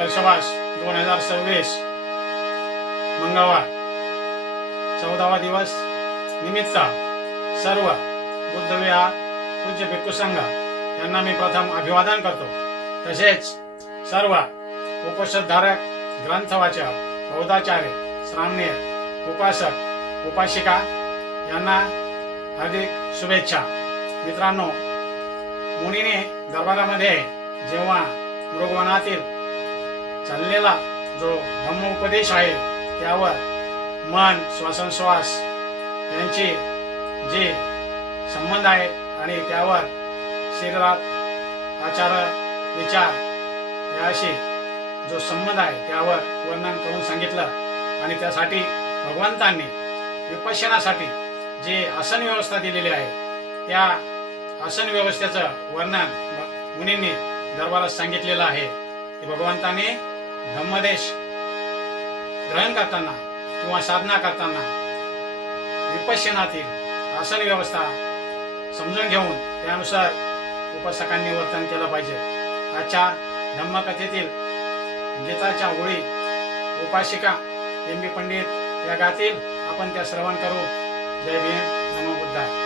वर्षवास 2026 मंगळवार 14वा दिवस निमित्त सर्व बुद्धविहार पूज्य भिक्खू संघ यांना मी प्रथम अभिवादन करतो। तसेच सर्व उपनिषदधारक ग्रंथवाचक बौद्धाचार्य श्रामणेर उपासक उपासिका यांना हार्दिक शुभेच्छा। मित्रांनो, मुनीने दरबारामध्ये जेव्हा मृगवनातील चाललेला जो धम्मोपदेश आहे त्यावर मन श्वासोच्छ्वास यांचे जे संबंध आहे आणि त्यावर शरीरात आचार विचार याशी जो संबंध आहे त्यावर वर्णन करून सांगितलं आणि त्यासाठी भगवंतांनी विपश्यनासाठी जे आसन व्यवस्था दिलेली आहे त्या आसन व्यवस्थेचं वर्णन मुनींनी दरबारात सांगितलेलं आहे की भगवंताने धम्मदेश ग्रहण करताना किंवा साधना करताना विपश्यनातील आसन व्यवस्था समजून घेऊन त्यानुसार उपासकांनी वर्तन केलं पाहिजे। आजच्या धम्मकथेतील गीताच्या ओळी उपासिका एम बी पंडित या गातील, आपण त्या श्रवण करू। जय भीम, नमो बुद्धाय।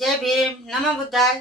जय भीम, नमो बुद्धाय।